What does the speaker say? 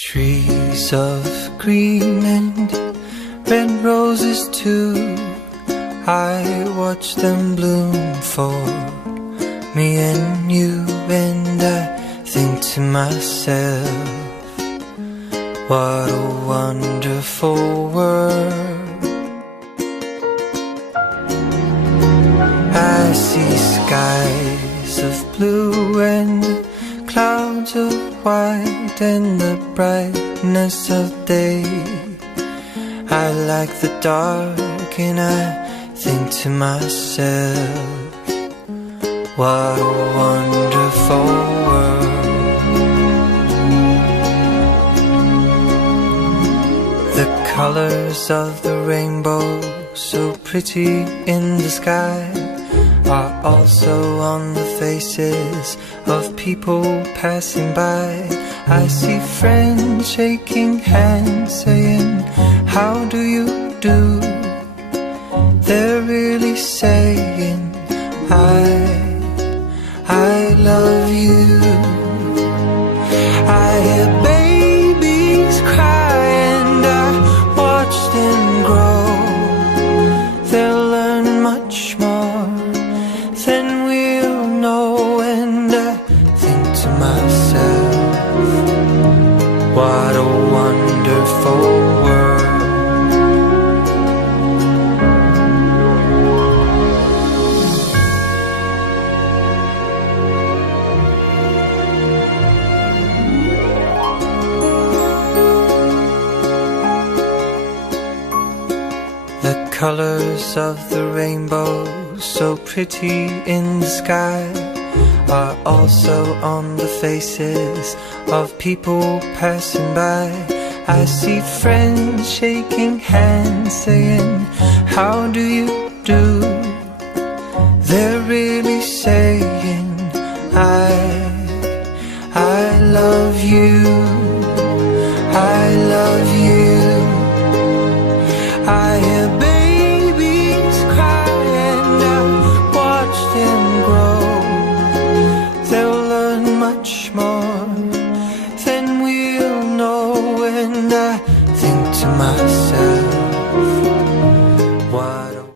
Trees of green and red roses too, I watch them bloom for me and you. And I think to myself, what a wonderful world. I see skies of blue and clouds of white and the brightness of day. I like the dark and I think to myself, what a wonderful world. The colors of the rainbow, so pretty in the sky, are also on the faces of people passing by. I see friends shaking hands saying, how do you do? They're really saying, I love you. I hear babies cry and I watch them grow. They'll learn much more than we'll know. And I think to myself, what a wonderful world. The colors of the rainbow, so pretty in the sky, are also on the faces of people passing by. I see friends shaking hands saying, how do you do? They're really saying, I love you. I love you. I hear babies cry and I watch them grow. They'll learn much more than we'll know. And I think to myself,